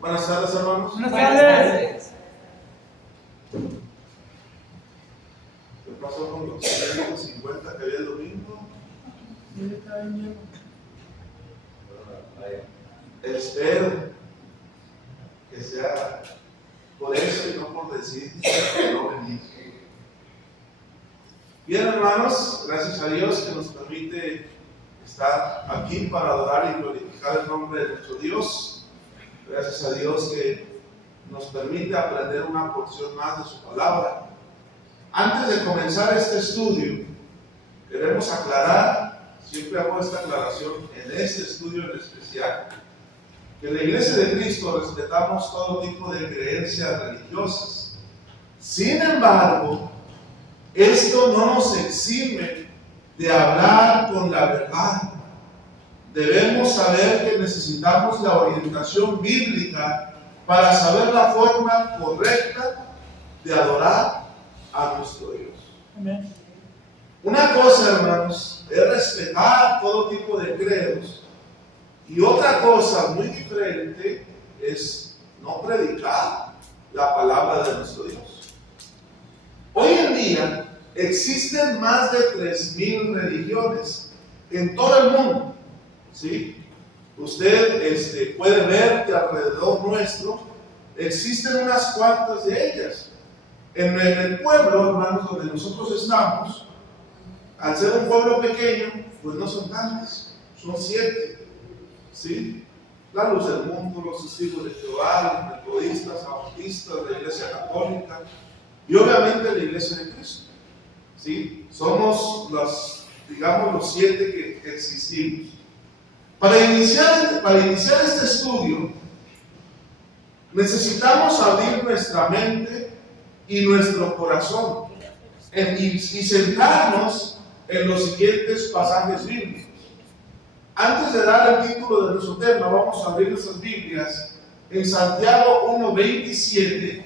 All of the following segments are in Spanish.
Buenas tardes, hermanos. Buenas tardes. ¿Qué pasó con los 150 que había el domingo? Espero que sea por eso y no por decir que no venís. Bien, hermanos, gracias a Dios que nos permite estar aquí para adorar y glorificar el nombre de nuestro Dios. Gracias a Dios que nos permite aprender una porción más de su palabra. Antes de comenzar este estudio, queremos aclarar, siempre hago esta aclaración en este estudio en especial, que en la Iglesia de Cristo respetamos todo tipo de creencias religiosas. Sin embargo, esto no nos exime de hablar con la verdad. Debemos saber que necesitamos la orientación bíblica para saber la forma correcta de adorar a nuestro Dios. Amén. Una cosa, hermanos, es respetar todo tipo de credos, y otra cosa muy diferente es no predicar la palabra de nuestro Dios. Hoy en día existen más de 3,000 religiones en todo el mundo. ¿Sí? Usted puede ver que alrededor nuestro existen unas cuantas de ellas. En el pueblo, hermanos, donde nosotros estamos, al ser un pueblo pequeño, pues no son tantas, son 7. ¿Sí? La Luz del Mundo, los Testigos de Jehová, los metodistas, bautistas, la Iglesia Católica y obviamente la Iglesia de Cristo. ¿Sí? Somos los 7 que existimos. Para iniciar este estudio, necesitamos abrir nuestra mente y nuestro corazón y centrarnos en los siguientes pasajes bíblicos. Antes de dar el título de nuestro tema, vamos a abrir nuestras Biblias en Santiago 1:27.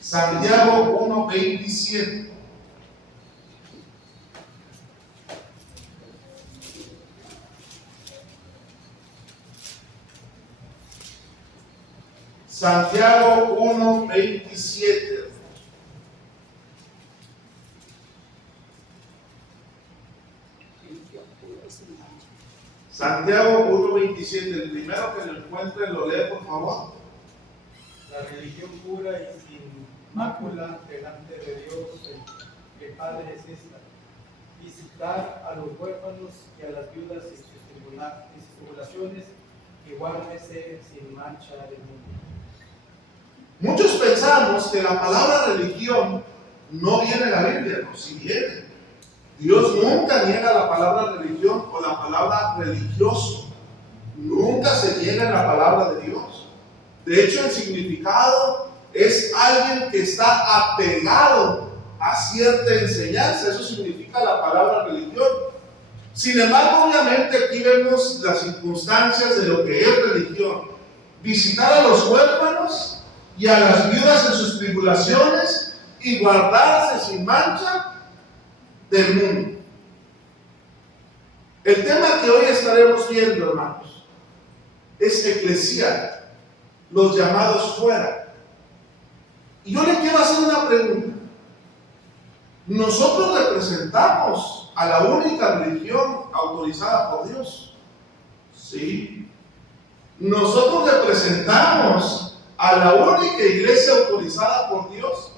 Santiago 1:27. Santiago 1:27. Santiago 1:27. El primero que lo encuentre lo lee, por favor. La religión pura y sin mácula delante de Dios el Padre es esta: visitar a los huérfanos y a las viudas en sus tribulaciones, y guárdese sin mancha del mundo. Muchos pensamos que la palabra religión no viene en la Biblia, no, sí viene. Dios nunca niega la palabra religión o la palabra religioso. Nunca se niega la palabra de Dios. De hecho, el significado es alguien que está apegado a cierta enseñanza. Eso significa la palabra religión. Sin embargo, obviamente aquí vemos las circunstancias de lo que es religión. Visitar a los huérfanos y a las viudas en sus tribulaciones y guardarse sin mancha del mundo. El tema que hoy estaremos viendo, hermanos, es eclesial, los llamados fuera. Y yo le quiero hacer una pregunta. ¿Nosotros representamos a la única religión autorizada por Dios? Sí. ¿Nosotros representamos a la única iglesia autorizada por Dios?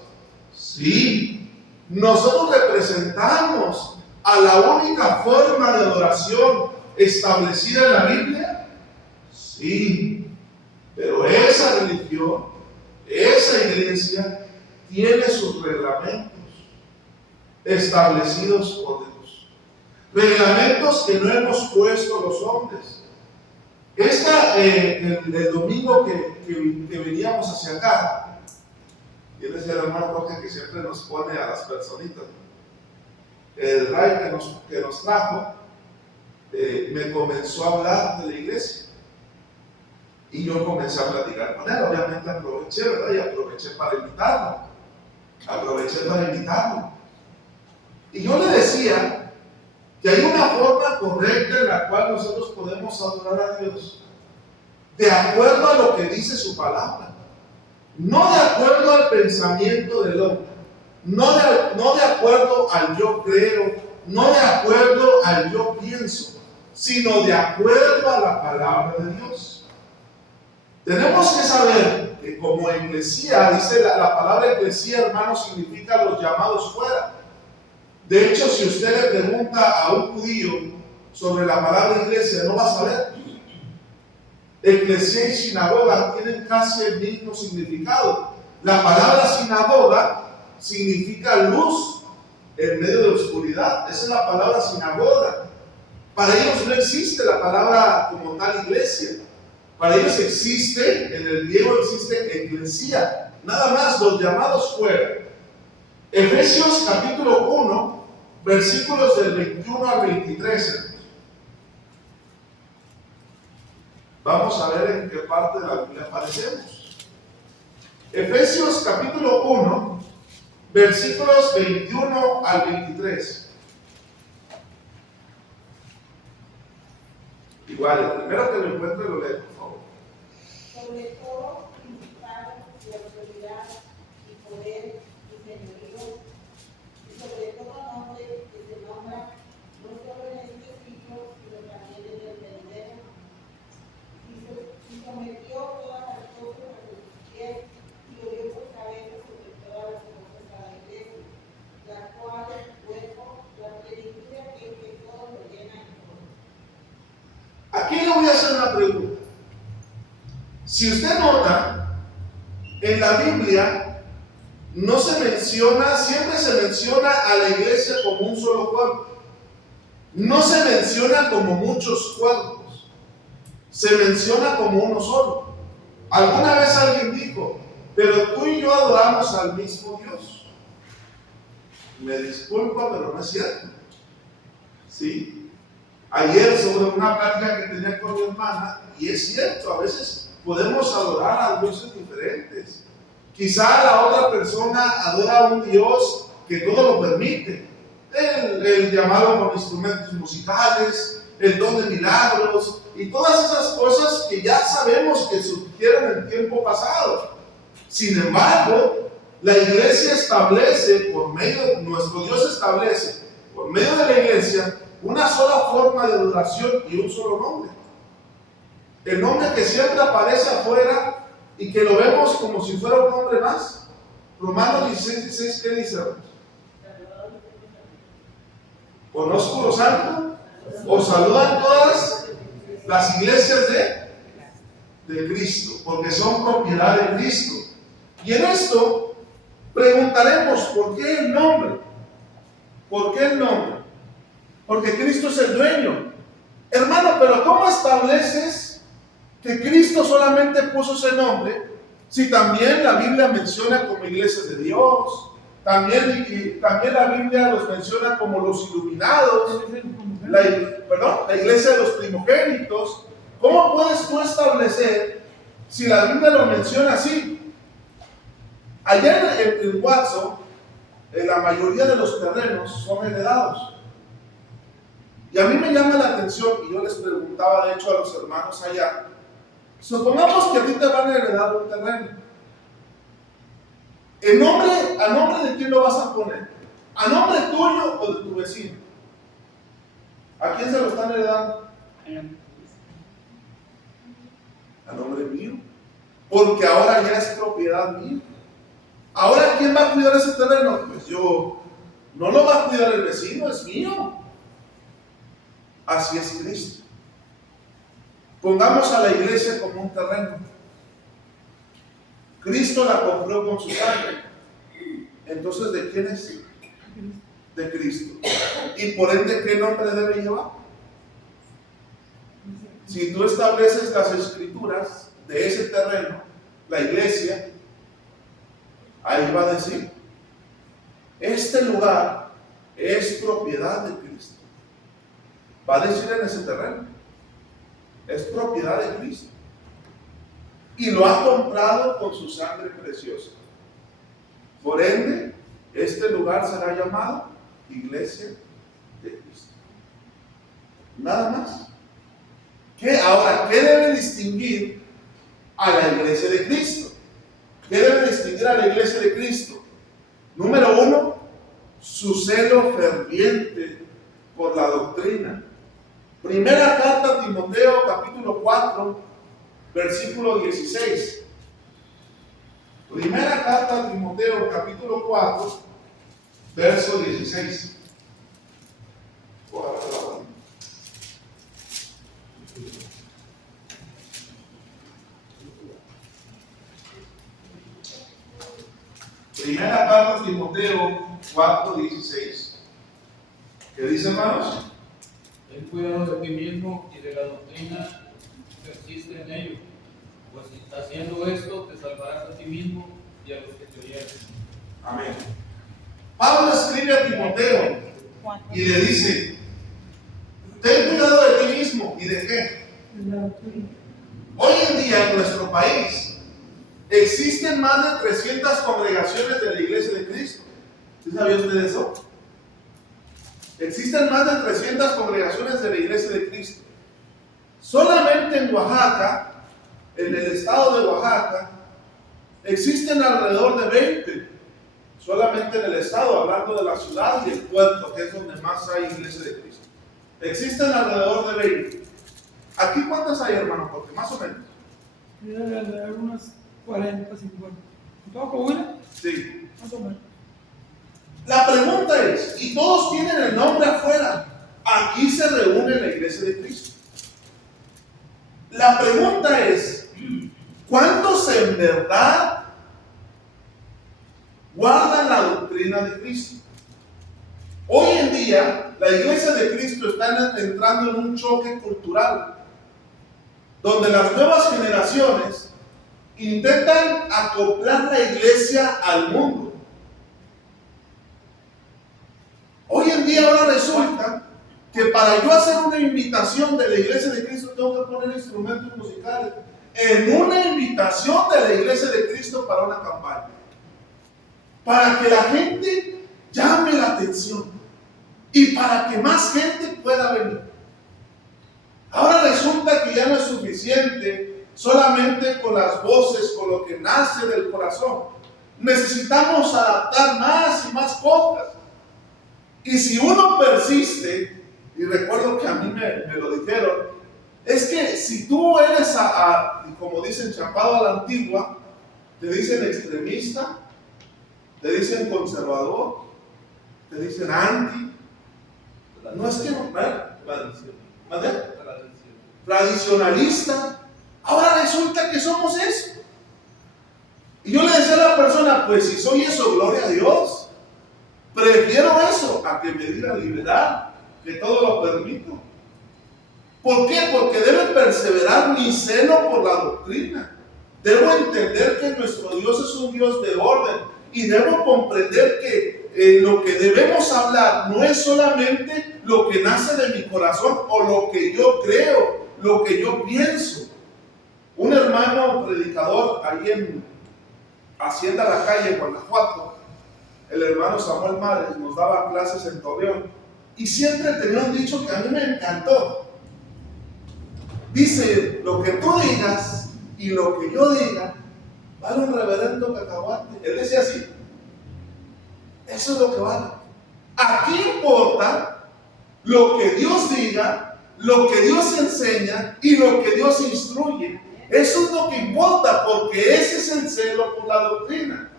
Sí. ¿Nosotros representamos a la única forma de adoración establecida en la Biblia? Sí. Pero esa religión, esa iglesia, tiene sus reglamentos establecidos por Dios. Reglamentos que no hemos puesto los hombres. El domingo que veníamos hacia acá, y él es el hermano Roque que siempre nos pone a las personitas. El rey que nos trajo me comenzó a hablar de la iglesia. Y yo comencé a platicar con él. Obviamente aproveché, ¿verdad? Y aproveché para invitarlo. Y yo le decía que hay una forma correcta en la cual nosotros podemos adorar a Dios. de acuerdo a lo que dice su palabra, no de acuerdo al pensamiento del hombre, no de acuerdo al yo creo, no de acuerdo al yo pienso, sino de acuerdo a la palabra de Dios. Tenemos que saber que como eclesía, dice la palabra eclesía, hermano, significa los llamados fuera. De hecho, si usted le pregunta a un judío sobre la palabra iglesia, no va a saber. Eclesía y sinagoga tienen casi el mismo significado. La palabra sinagoga significa luz en medio de la oscuridad. Esa es la palabra sinagoga. Para ellos no existe la palabra como tal iglesia. Para ellos existe, en el griego existe eclesía. Nada más, los llamados fuera. Efesios capítulo 1, versículos del 21 al 23. Vamos a ver en qué parte de la Biblia aparecemos. Efesios capítulo 1, versículos 21 al 23. Igual, el primero que lo encuentre lo lee, por favor. Sobre todo, principado y autoridad y poder y señorío, y sobre todo nombre que se nombra no solo en este siglo, sino también en el venidero, y sometió todas las cosas a sus pies y lo dio por cabeza sobre todas las cosas a la iglesia, la cual es su cuerpo, la plenitud de aquel que todo lo llena en todo. Aquí le voy a hacer una pregunta. Si usted nota, en la Biblia no se menciona, siempre se menciona a la iglesia como un solo cuerpo. No se menciona como muchos cuerpos. Se menciona como uno solo. Alguna vez alguien dijo, pero tú y yo adoramos al mismo Dios. Me disculpa, pero no es cierto. ¿Sí? Ayer sobre una plática que tenía con mi hermana, y es cierto, a veces podemos adorar a dioses diferentes. Quizá la otra persona adora a un Dios que todo lo permite. El llamado con instrumentos musicales, el don de milagros y todas esas cosas que ya sabemos que surgieron en tiempo pasado. Sin embargo, la iglesia establece, nuestro Dios establece, por medio de la iglesia, una sola forma de adoración y un solo nombre. El nombre que siempre aparece afuera y que lo vemos como si fuera un nombre más. Romanos 16, ¿qué dice? ¿Conozco los santos? ¿Os saludan todas las iglesias de Cristo? Porque son propiedad de Cristo. Y en esto preguntaremos, ¿por qué el nombre? ¿Por qué el nombre? Porque Cristo es el dueño. Hermano, pero ¿cómo estableces que Cristo solamente puso ese nombre si también la Biblia menciona como iglesias de Dios? También la Biblia los menciona como los iluminados, la iglesia de los primogénitos. ¿Cómo puedes tú establecer si la Biblia lo menciona así? Allá en Watson, la mayoría de los terrenos son heredados. Y a mí me llama la atención, y yo les preguntaba de hecho a los hermanos allá, supongamos que a ti te van a heredar un terreno. ¿A nombre de quién lo vas a poner? ¿A nombre tuyo o de tu vecino? ¿A quién se lo están heredando? A nombre mío. Porque ahora ya es propiedad mía. Ahora, ¿quién va a cuidar ese terreno? Pues yo. No lo va a cuidar el vecino, es mío. Así es Cristo. Pongamos a la iglesia como un terreno. Cristo la compró con su sangre. Entonces, ¿de quién es? De Cristo. Y por ende, ¿qué nombre debe llevar? Si tú estableces las escrituras de ese terreno, la iglesia, ahí va a decir, este lugar es propiedad de Cristo. Va a decir en ese terreno, es propiedad de Cristo. Y lo ha comprado con su sangre preciosa. Por ende, este lugar será llamado Iglesia de Cristo. Nada más. Ahora, ¿qué debe distinguir a la iglesia de Cristo. ¿Qué debe distinguir a la iglesia de Cristo? Número uno, su celo ferviente por la doctrina. Primera carta a Timoteo, capítulo 4, versículo 16. Primera carta a Timoteo, capítulo 4, verso 16. Primera carta a Timoteo 4, 16. ¿Qué dice, hermanos? Ten cuidado de ti mismo y de la doctrina, persiste en ello, pues haciendo esto te salvarás a ti mismo y a los que te oyeron. Amén. Pablo escribe a Timoteo y le dice: ten cuidado de ti mismo. ¿Y de qué? Hoy en día en nuestro país existen más de 300 congregaciones de la iglesia de Cristo. ¿Sí sabía usted eso? Existen más de 300 congregaciones de la iglesia de Cristo. Solamente en Oaxaca, en el estado de Oaxaca, existen alrededor de 20. Solamente en el estado, hablando de la ciudad y el puerto, que es donde más hay iglesia de Cristo. Existen alrededor de 20. ¿Aquí cuántas hay, hermano? Porque más o menos. Debe de haber unas 40, 50. ¿Un poco una? Sí. Más o menos. La pregunta es, y todos tienen el nombre afuera, aquí se reúne la iglesia de Cristo. La pregunta es, ¿cuántos en verdad guardan la doctrina de Cristo? Hoy en día, la iglesia de Cristo está entrando en un choque cultural, donde las nuevas generaciones intentan acoplar la iglesia al mundo. Hoy en día ahora resulta que para yo hacer una invitación de la iglesia de Cristo tengo que poner instrumentos musicales en una invitación de la iglesia de Cristo para una campaña, para que la gente llame la atención y para que más gente pueda venir. Ahora resulta que ya no es suficiente solamente con las voces, con lo que nace del corazón. Necesitamos adaptar más y más cosas. Y si uno persiste, y recuerdo que a mí me lo dijeron, es que si tú eres como dicen, chapado a la antigua, te dicen extremista, te dicen conservador, te dicen anti. No es que no, tradicionalista. Ahora resulta que somos eso. Y yo le decía a la persona, pues si soy eso, gloria a Dios. Prefiero eso a que me diga liberal, que todo lo permito. ¿Por qué? Porque debe perseverar mi celo por la doctrina. Debo entender que nuestro Dios es un Dios de orden y debo comprender que lo que debemos hablar no es solamente lo que nace de mi corazón o lo que yo creo, lo que yo pienso. Un hermano predicador ahí en Hacienda La Calle, Guanajuato, el hermano Samuel Mares, nos daba clases en Torreón y siempre tenía un dicho que a mí me encantó. Dice: lo que tú digas y lo que yo diga vale un reverendo cacahuate. Él decía así: eso es lo que vale. Aquí importa lo que Dios diga, lo que Dios enseña y lo que Dios instruye. Eso es lo que importa, porque ese es el celo por la doctrina.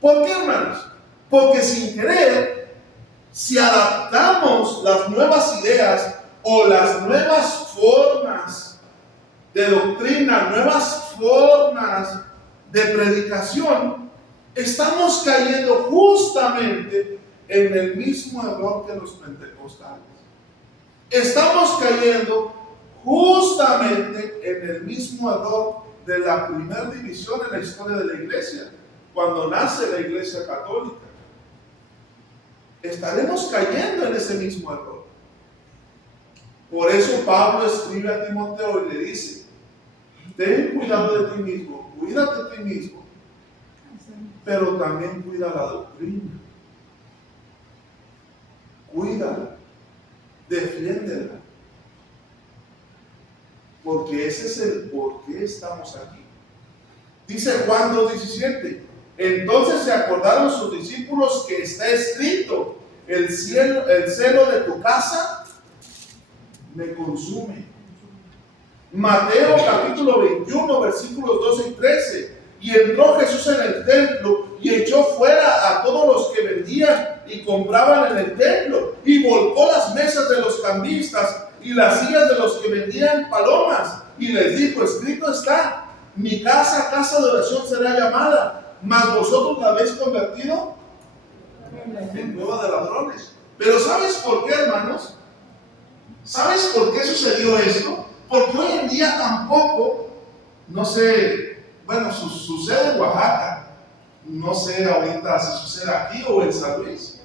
¿Por qué, hermanos? Porque sin querer, si adaptamos las nuevas ideas o las nuevas formas de doctrina, nuevas formas de predicación, estamos cayendo justamente en el mismo error que los pentecostales. Estamos cayendo justamente en el mismo error de la primera división en la historia de la iglesia, cuando nace la iglesia católica. Estaremos cayendo en ese mismo error. Por eso Pablo escribe a Timoteo y le dice: ten cuidado de ti mismo, cuídate de ti mismo, pero también cuida la doctrina. Cuídala, defiéndela. Porque ese es el por qué estamos aquí. Dice Juan 2:17. Entonces se acordaron sus discípulos que está escrito: el celo de tu casa me consume. Mateo capítulo 21, versículos 12 y 13. Y entró Jesús en el templo y echó fuera a todos los que vendían y compraban en el templo, y volcó las mesas de los cambistas y las sillas de los que vendían palomas, y les dijo: escrito está, mi casa, casa de oración será llamada, mas vosotros la habéis convertido en cueva de ladrones. Pero ¿sabes por qué, hermanos? ¿Sabes por qué sucedió esto? Porque hoy en día tampoco, no sé, bueno, sucede en Oaxaca, no sé ahorita si sucede aquí o en San Luis.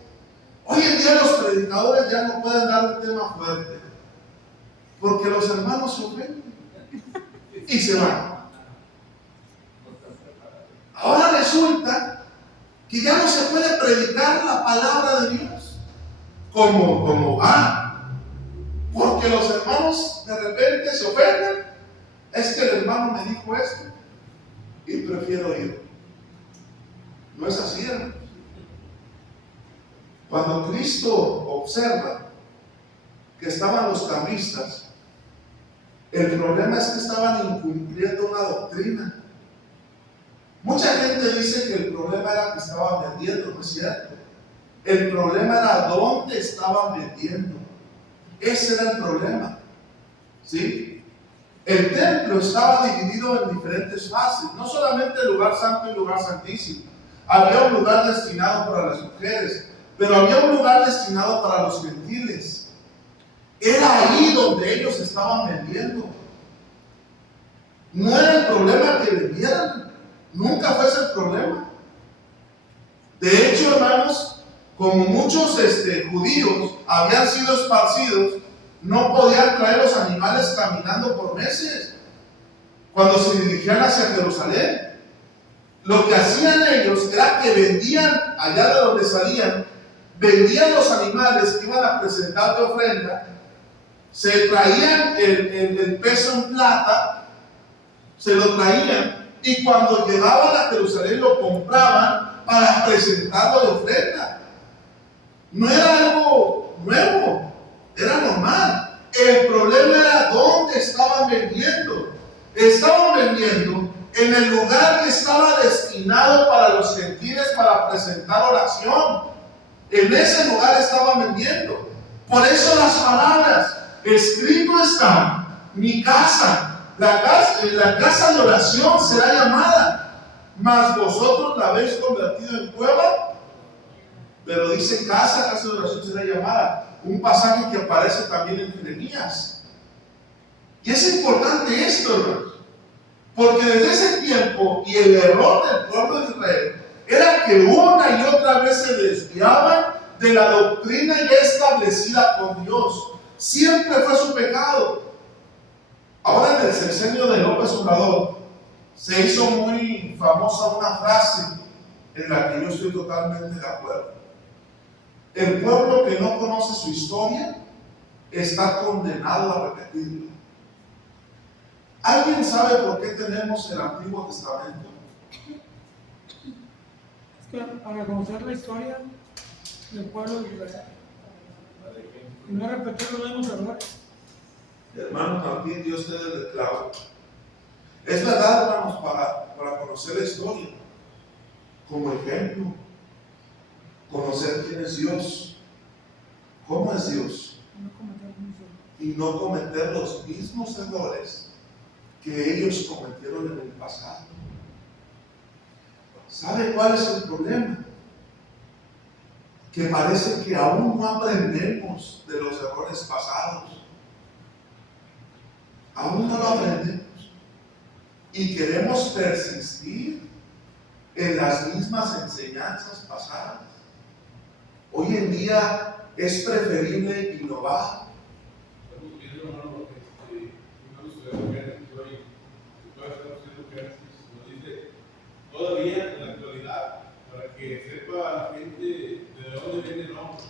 Hoy en día los predicadores ya no pueden dar un tema fuerte, porque los hermanos se ofenden y se van. Ahora resulta que ya no se puede predicar la palabra de Dios como porque los hermanos de repente se ofenden. Es que el hermano me dijo esto y prefiero ir. No es así, hermano. Cuando Cristo observa que estaban los cambistas, el problema es que estaban incumpliendo una doctrina. Mucha gente dice que el problema era que estaban vendiendo, no es cierto. El problema era dónde estaban vendiendo. Ese era el problema. ¿Sí? El templo estaba dividido en diferentes fases, no solamente el lugar santo y el lugar santísimo. Había un lugar destinado para las mujeres, pero había un lugar destinado para los gentiles. Era ahí donde ellos estaban vendiendo. No era el problema que vendieran, nunca fue ese el problema. De hecho, hermanos, como muchos judíos habían sido esparcidos, no podían traer los animales caminando por meses. Cuando se dirigían hacia Jerusalén, lo que hacían ellos era que vendían, allá de donde salían, vendían los animales que iban a presentar de ofrenda, se traían el peso en plata, se lo traían, y cuando llegaban a Jerusalén lo compraban para presentarlo de ofrenda. No era algo nuevo, era normal. El problema era dónde estaban vendiendo. Estaban vendiendo en el lugar que estaba destinado para los gentiles para presentar oración. En ese lugar estaban vendiendo. Por eso las palabras: escrito está, mi casa, la casa de oración será llamada, mas vosotros la habéis convertido en cueva. Pero dice casa de oración será llamada. Un pasaje que aparece también en Jeremías. Y es importante esto, hermanos, porque desde ese tiempo, y el error del pueblo de Israel era que una y otra vez se desviaban de la doctrina ya establecida por Dios. Siempre fue su pecado. Ahora, en el sexenio de López Obrador se hizo muy famosa una frase en la que yo estoy totalmente de acuerdo. El pueblo que no conoce su historia está condenado a repetirla. ¿Alguien sabe por qué tenemos el Antiguo Testamento? Es que para conocer la historia del pueblo de Israel y no repetir los mismos errores. Hermano, también Dios te dé el clavo. Es verdad, hermanos, para conocer la historia, como ejemplo, conocer quién es Dios, cómo es Dios, y no cometer los mismos errores que ellos cometieron en el pasado. ¿Sabe cuál es el problema? Que parece que aún no aprendemos de los errores pasados. Aún no lo aprendemos. Y queremos persistir en las mismas enseñanzas pasadas. Hoy en día es preferible innovar. Estamos viendo, hermano, una estudiante que hoy, todavía estamos haciendo Génesis, nos dice, todavía en la actualidad, para que sepa la gente de dónde viene el hombre,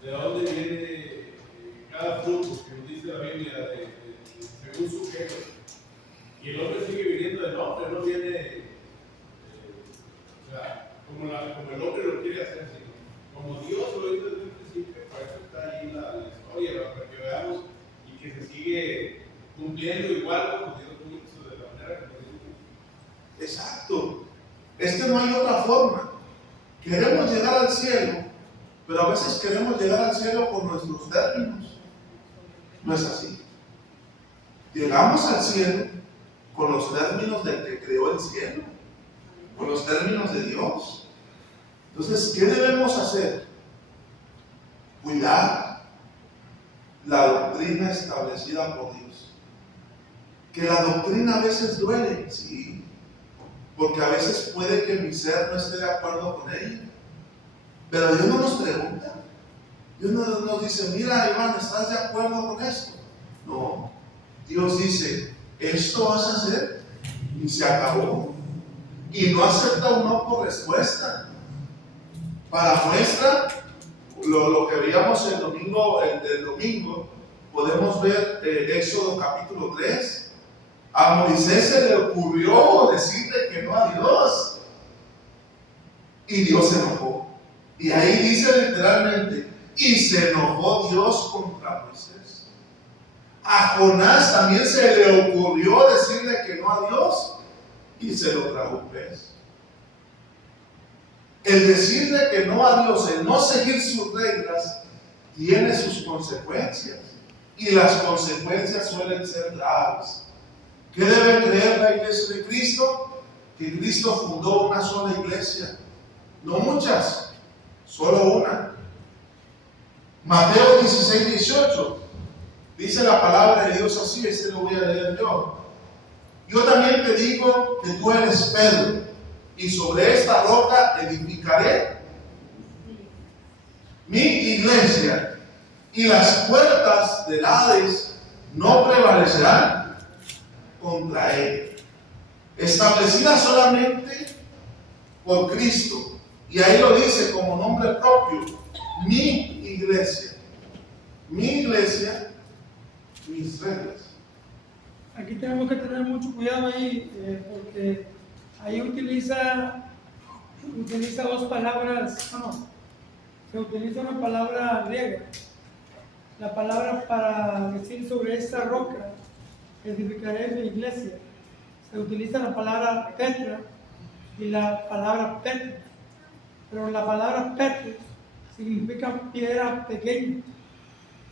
de dónde viene cada fruto que nos dice la Biblia, según su género. Y el hombre sigue viniendo del hombre, no viene como el hombre lo quiere hacer, sino como Dios lo hizo desde un principio. Para eso está ahí la historia, ¿verdad? Para que veamos y que se sigue cumpliendo igual como Dios lo hizo, de la manera que lo hizo. Exacto. No hay otra forma. Queremos llegar al cielo, pero a veces queremos llegar al cielo por nuestros términos. No es así. Llegamos al cielo con los términos del que creó el cielo, con los términos de Dios. Entonces, ¿qué debemos hacer? Cuidar la doctrina establecida por Dios. Que la doctrina a veces duele, sí, porque a veces puede que mi ser no esté de acuerdo con ella. Pero Dios no nos pregunta. Dios no nos dice, mira, Iván, ¿estás de acuerdo con esto? No. Dios dice, ¿esto vas a hacer? Y se acabó. Y no acepta un no por respuesta. Para muestra, lo que veíamos el domingo, podemos ver Éxodo capítulo 3. A Moisés se le ocurrió decirle que no a Dios. Y Dios se enojó. Y ahí dice literalmente, y se enojó Dios contra Moisés. A Jonás también se le ocurrió decirle que no a Dios y se lo tragó un pez. El decirle que no a Dios, el no seguir sus reglas, tiene sus consecuencias. Y las consecuencias suelen ser graves. ¿Qué debe creer la iglesia de Cristo? Que Cristo fundó una sola iglesia. No muchas, solo una. Mateo 16, 18. Dice la palabra de Dios así, ese lo voy a leer yo. Yo también te digo que tú eres Pedro, y sobre esta roca edificaré mi iglesia, y las puertas del Hades no prevalecerán contra ella. Establecida solamente por Cristo, y ahí lo dice como nombre propio, mi iglesia, mis reglas. Aquí tenemos que tener mucho cuidado ahí, porque ahí utiliza dos palabras, se utiliza una palabra griega. La palabra para decir sobre esta roca, edificaré mi iglesia, se utiliza la palabra Petra y la palabra Petrus. Pero la palabra Petrus significa piedra pequeña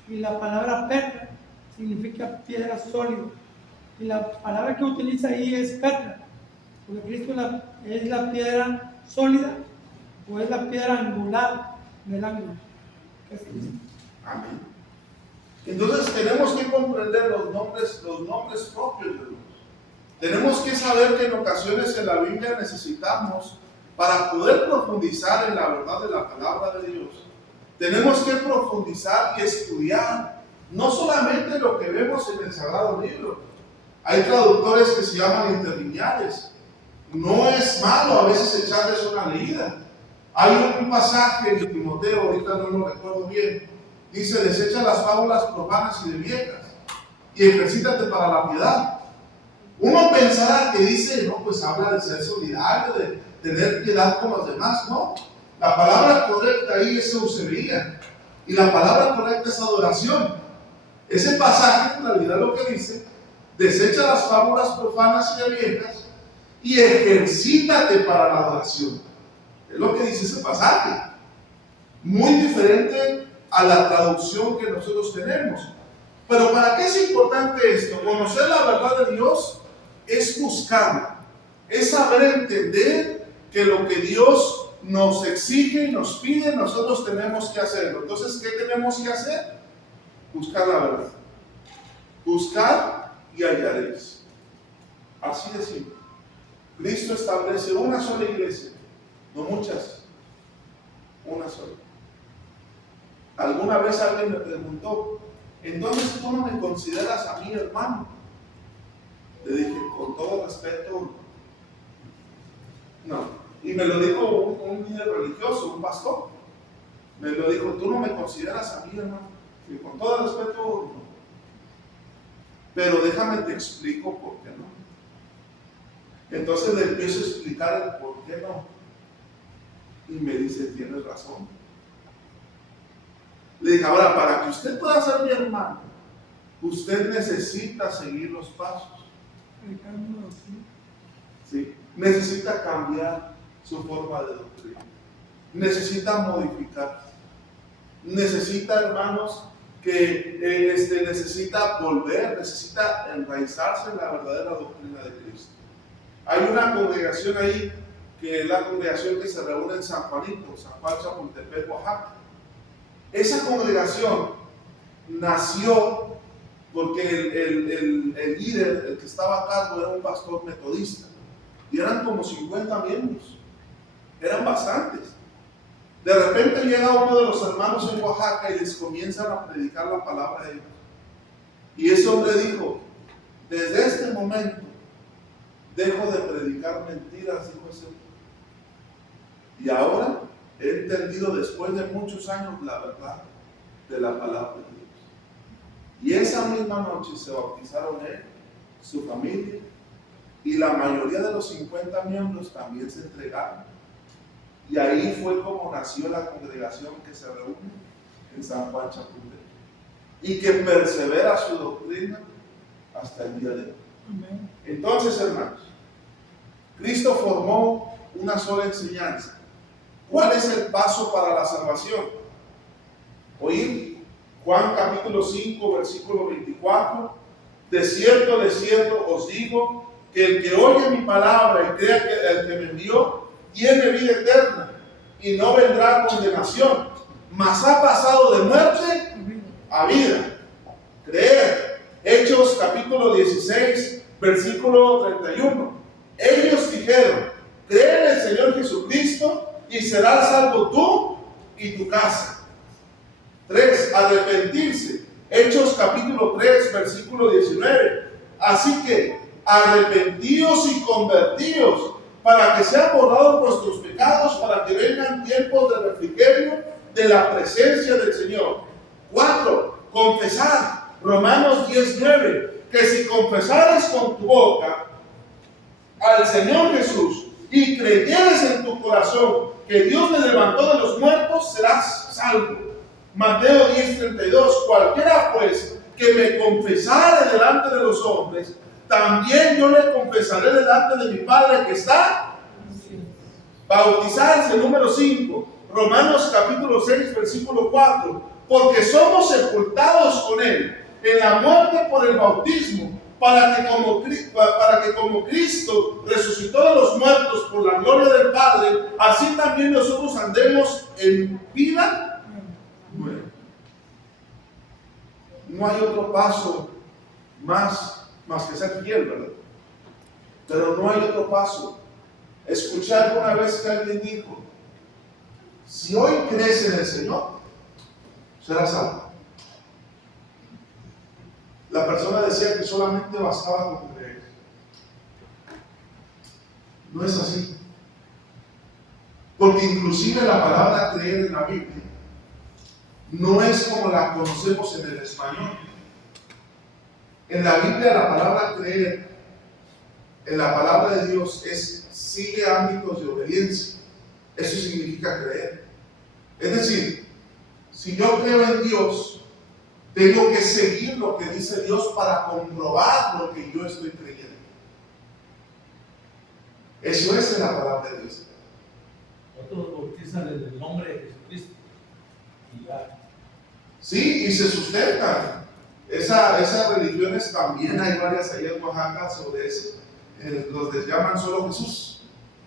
y la palabra Petra significa piedra sólida. Y la palabra que utiliza ahí es Petra, porque Cristo es la piedra sólida o es la piedra angular del ángulo, que es Cristo. Amén. Entonces tenemos que comprender los nombres propios de Dios. Tenemos que saber que en ocasiones en la Biblia necesitamos, para poder profundizar en la verdad de la palabra de Dios, tenemos que profundizar y estudiar no solamente lo que vemos en el Sagrado Libro. Hay traductores que se llaman interlineales. No es malo a veces echarles una leída. Hay un pasaje en Timoteo, ahorita no lo recuerdo bien, dice, desecha las fábulas profanas y de viejas y ejercítate para la piedad. Uno pensará que dice, no, pues habla de ser solidario, de tener piedad con los demás. No, la palabra correcta ahí es eusebeía y la palabra correcta es adoración. Ese pasaje en realidad lo que dice, desecha las fábulas profanas y de viejas y ejercítate para la adoración. Es lo que dice ese pasaje. Muy diferente a la traducción que nosotros tenemos. Pero ¿para qué es importante esto? Conocer la verdad de Dios es buscarla, es saber entender que lo que Dios nos exige y nos pide, nosotros tenemos que hacerlo. Entonces, ¿qué tenemos que hacer? Buscar la verdad. Buscar y hallaréis. Así de simple. Cristo establece una sola iglesia, no muchas, una sola. Alguna vez alguien me preguntó, entonces tú no me consideras a mí hermano. Le dije, con todo respeto, no. Y me lo dijo un líder religioso, un pastor. Me lo dijo, tú no me consideras a mí hermano. Y con todo respeto, no. Pero déjame te explico por qué no. Entonces le empiezo a explicar el por qué no. Y me dice, tienes razón. Le dije, ahora, para que usted pueda ser mi hermano, usted necesita seguir los pasos. ¿Sí? Necesita cambiar su forma de doctrina. Necesita modificar. Necesita, hermanos, que necesita volver, necesita enraizarse en la verdadera doctrina de Cristo. Hay una congregación ahí, que es la congregación que se reúne en San Juanito, San Juan Chapultepec, Oaxaca. Esa congregación nació porque el líder, el que estaba a cargo, era un pastor metodista. Y eran como 50 miembros. Eran bastantes. De repente llega uno de los hermanos en Oaxaca y les comienzan a predicar la palabra de Dios. Y ese hombre dijo, desde este momento dejo de predicar mentiras, dijo ese hombre. Y ahora he entendido después de muchos años la verdad de la palabra de Dios. Y esa misma noche se bautizaron él, su familia, y la mayoría de los 50 miembros también se entregaron. Y ahí fue como nació la congregación que se reúne en San Juan Chapultepec y que persevera su doctrina hasta el día de hoy. Amén. Entonces, hermanos, Cristo formó una sola enseñanza. ¿Cuál es el paso para la salvación? Oír Juan capítulo 5, versículo 24. De cierto os digo, que el que oye mi palabra y crea que el que me envió, tiene vida eterna y no vendrá condenación, mas ha pasado de muerte a vida. Creer. Hechos capítulo 16, versículo 31. Ellos dijeron, cree en el Señor Jesucristo y serás salvo tú y tu casa. 3. Arrepentirse. Hechos capítulo 3, versículo 19. Así que arrepentíos y convertíos para que sean borrados vuestros pecados, para que vengan tiempos de refrigerio de la presencia del Señor. 4. Confesar. Romanos 10:9. Que si confesares con tu boca al Señor Jesús y creyeres en tu corazón que Dios le levantó de los muertos, serás salvo. Mateo 10:32. Cualquiera pues que me confesare delante de los hombres, también yo le confesaré delante de mi Padre que está. Bautizarse. Número 5. Romanos capítulo 6, versículo 4. Porque somos sepultados con Él en la muerte por el bautismo, para que como Cristo resucitó de los muertos por la gloria del Padre, así también nosotros andemos en vida nueva. No hay otro paso más que ser fiel, ¿verdad? Pero no hay otro paso. Escuché alguna vez que alguien dijo, si hoy crees en el Señor, serás salvo. La persona decía que solamente bastaba con creer. No es así. Porque inclusive la palabra creer en la Biblia no es como la conocemos en el español. En la Biblia la palabra creer, en la palabra de Dios, sigue ámbitos de obediencia. Eso significa creer. Es decir, si yo creo en Dios, tengo que seguir lo que dice Dios para comprobar lo que yo estoy creyendo. Eso es en la palabra de Dios. Otros bautizan en el nombre de Jesucristo. Sí, y se sustentan. Esas religiones también hay varias allá en Oaxaca sobre eso. Los les llaman solo Jesús,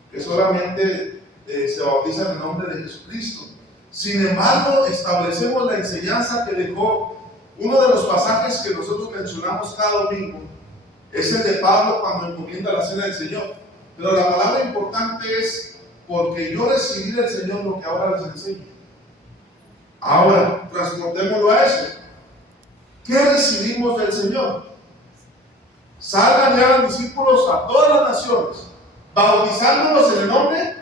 que solamente se bautizan en el nombre de Jesucristo. Sin embargo, establecemos la enseñanza que dejó uno de los pasajes que nosotros mencionamos cada domingo, es el de Pablo cuando encomienda la cena del Señor. Pero la palabra importante es, porque yo recibí del Señor lo que ahora les enseño. Ahora, transportémoslo a eso. ¿Qué recibimos del Señor? Salgan y hagan discípulos a todas las naciones, bautizándolos en el nombre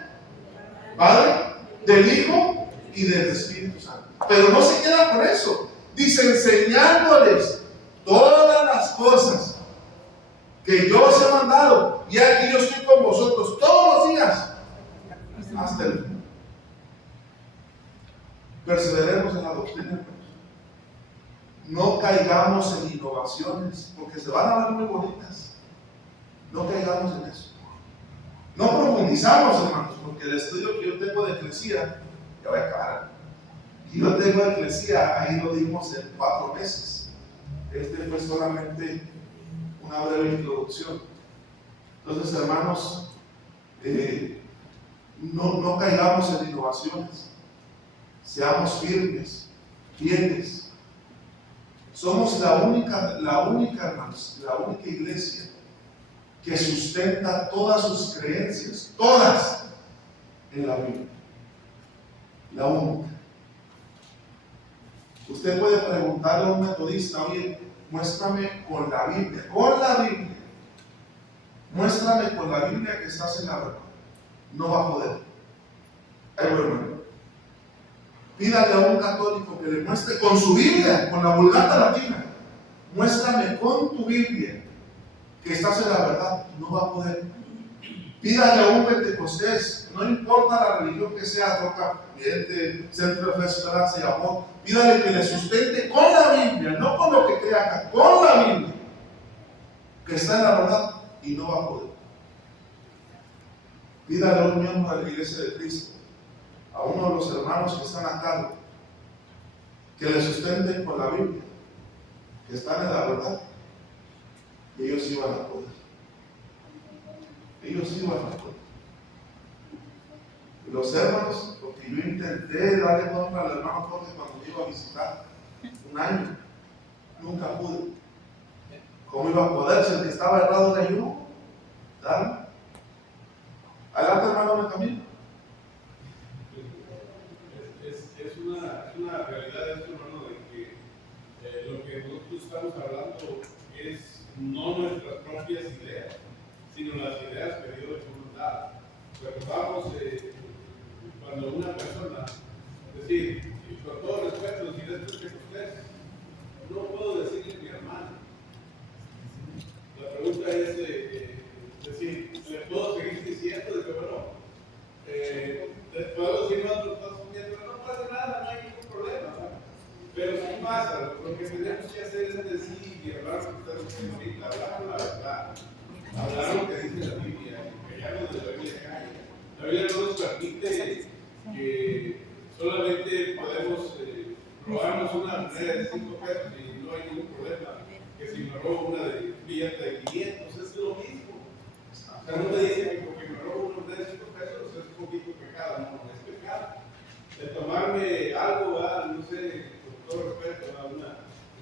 Padre, del Hijo y del Espíritu Santo. Pero no se queda con eso. Dice, enseñándoles todas las cosas que yo os he mandado. Y aquí yo estoy con vosotros todos los días hasta el fin. Perseveremos en la doctrina, hermanos. No caigamos en innovaciones, porque se van a ver muy bonitas. No caigamos en eso. No profundizamos, hermanos, porque el estudio que yo tengo de Eclesía, ya voy a acabar. Y yo tengo de Eclesía, ahí lo dimos en 4 meses. Este fue solamente una breve introducción. Entonces, hermanos, no caigamos en innovaciones. Seamos firmes, fieles. Somos la única, hermanos, la única iglesia que sustenta todas sus creencias, todas, en la Biblia. La única. Usted puede preguntarle a un metodista, oye, muéstrame con la Biblia, muéstrame con la Biblia que estás en la verdad. No va a poder. Hermano, pídale a un católico que le muestre con su Biblia, con la Vulgata Latina, muéstrame con tu Biblia que estás en la verdad. No va a poder. Pídale a un pentecostés, no importa la religión que sea, Roca Viviente, Centro de Fe, Esperanza y Amor, pídale que le sustente con la Biblia, no con lo que crea acá, con la Biblia, que está en la verdad, y no va a poder. Pídale a un miembro de la Iglesia de Cristo, a uno de los hermanos que están a cargo, que le sustenten con la Biblia, que están en la verdad, y ellos sí van a poder. Ellos sí van a poder. Y los hermanos, porque yo intenté darle nombre al hermano Jorge cuando me iba a visitar, 1 año, nunca pude. ¿Cómo iba a poder si el que estaba errado era yo? ¿Dale? Adelante, hermano Benjamín. Es una realidad esto, hermano, de que lo que nosotros estamos hablando es no nuestras propias ideas, sino las ideas que Dios nos da. Recordamos cuando una persona, es decir, y con todo respeto, los directos que ustedes, no puedo decirle mi hermano. La pregunta es, decir, ¿le puedo seguir diciendo de que, bueno, puedo decir no pasa nada, no hay ningún problema, ¿no? Pero sí pasa, lo que tenemos que hacer es decir y hablar con ustedes ahorita, hablar con la verdad, hablar lo que dice la Biblia, que ya no de la Biblia cae. La Biblia no nos permite que solamente podemos robarnos una moneda de 5 pesos y no hay ningún problema. Que si me robo una de billete de 500 es lo mismo. O sea, no me dice que porque me robo una moneda de 5 pesos es un poquito pecado, no es pecado. De tomarme algo, no sé, con todo respeto,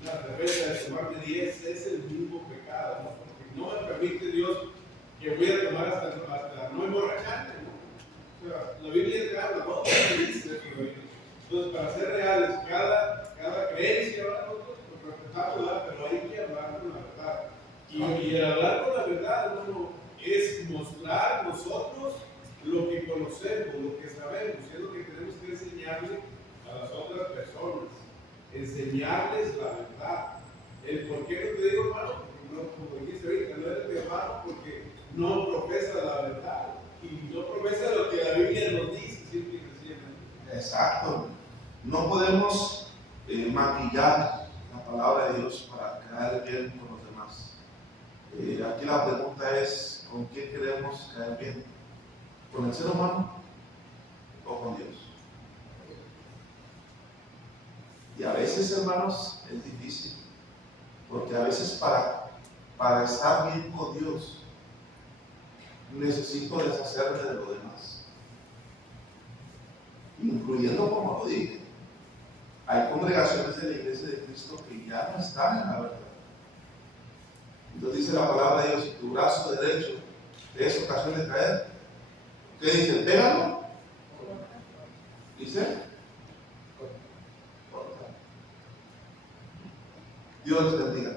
una cerveza, de tomarme 10 es el mismo pecado, ¿no? Porque no me permite Dios que voy a tomar hasta no emborracharme, ¿no? O sea, la Biblia es clara, ¿no? Entonces, para ser reales, cada creencia, nosotros respetamos, ¿verdad? Pero hay que hablar con la verdad. Y el hablar con la verdad, hermano, es mostrar nosotros lo que conocemos, lo que sabemos, es lo que tenemos que enseñarle a las otras personas, enseñarles la verdad. El por qué no te digo, hermano, porque no, como dijiste ahorita, no eres mi hermano porque no profesa la verdad y no profesa lo que la Biblia nos dice, simple y sencillamente. Exacto. No podemos maquillar la palabra de Dios para caer bien con los demás. Aquí la pregunta es, ¿con quién queremos caer bien? ¿Con el ser humano o con Dios? Y a veces, hermanos, es difícil, porque a veces para estar bien con Dios necesito deshacerme de lo demás, incluyendo, como lo dije, hay congregaciones de la Iglesia de Cristo que ya no están en la verdad. Entonces dice la palabra de Dios, si tu brazo derecho te es ocasión de caer, ¿qué dice? Pégalo. Dice, corta. Dios les bendiga.